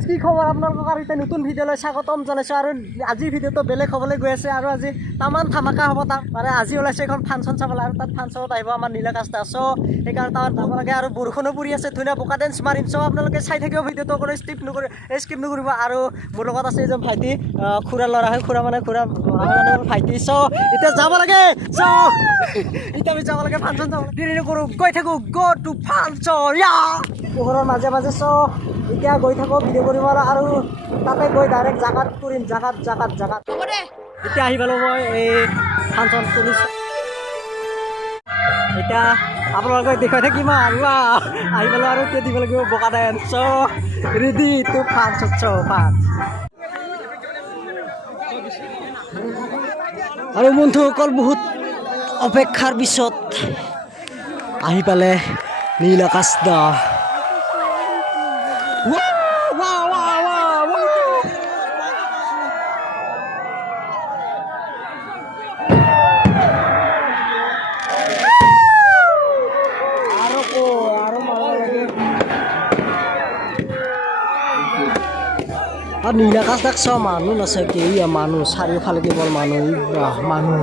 ফ্ৰেণ্ডছ কি খবৰ আপোনালোকক আৰু এতিয়া নতুন ভিডিঅ'লৈ স্বাগতম জনাইছোঁ আৰু আজিৰ ভিডিঅ'টো বেলেগ হ'বলৈ গৈ আছে আৰু আজি তামান ধামাকা হ'ব তাত মানে আজি ওলাইছে এখন ফাংচন চাবলৈ আৰু তাত ফাংচনত আহিব আমাৰ নীলাকাশ দাস চ' সেইকাৰণে তাত যাব লাগে আৰু বৰষুণো পৰি আছে ধুনীয়া বোকা ডেন্স মাৰিম চ' আপোনালোকে চাই থাকিব ভিডিঅ'টো কোনো স্কিপ নকৰিব আৰু মোৰ লগত আছে এজন ভাইটি খুৰাৰ ল'ৰা হয় খুৰা মানে ভাইটি চ' এতিয়া যাব লাগে চ' এতিয়া আমি যাব লাগে ফাংচন চাব দেৰি নকৰোঁ গৈ থাকোঁ গ' টু ফাংচন পোহৰৰ মাজে মাজে চ' এতিয়া গৈ থাকোঁ ভিডিঅ' কৰিম আৰু তাতে গৈ ডাইৰেক্ট জাগাত কৰিম জাগাত এতিয়া আহি পালোঁ মই এই ফাংচন তুলিছোঁ এতিয়া আপোনালোকক দেখুৱাই থাকিম আৰু আহি পালোঁ আৰু এতিয়া দিব লাগিব বোকা ডেন্স চ' ৰেডি টু ফাংচন চ' ফাংচন আৰু বন্ধুসকল বহুত অপেক্ষাৰ পিছত আহি পালে নীলাকাশ দা আৰু নীলাকাশ দাক চোৱা মানুহ নাছে কি মানুহ চাৰিওফালে কেৱল মানুহ মানুহ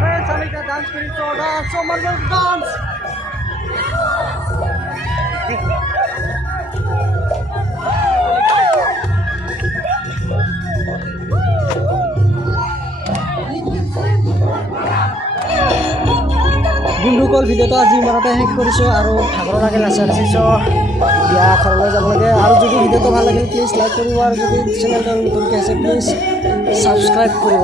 Friends, আমি এটা ডান্স করিছো ডান্স সোমার ডান্স বন্ধুসকল ভিডিঅ'টো আজি ইমানতে শেষ কৰিছোঁ আৰু ভাগৰ লাগিল আছে চ' বিয়া ঘৰলৈ যাব লাগে আৰু যদি ভিডিঅ'টো ভাল লাগিল প্লিজ লাইক কৰিব আৰু যদি চেনেলটো নতুনকৈ আছে প্লিজ ছাবস্ক্ৰাইব কৰিব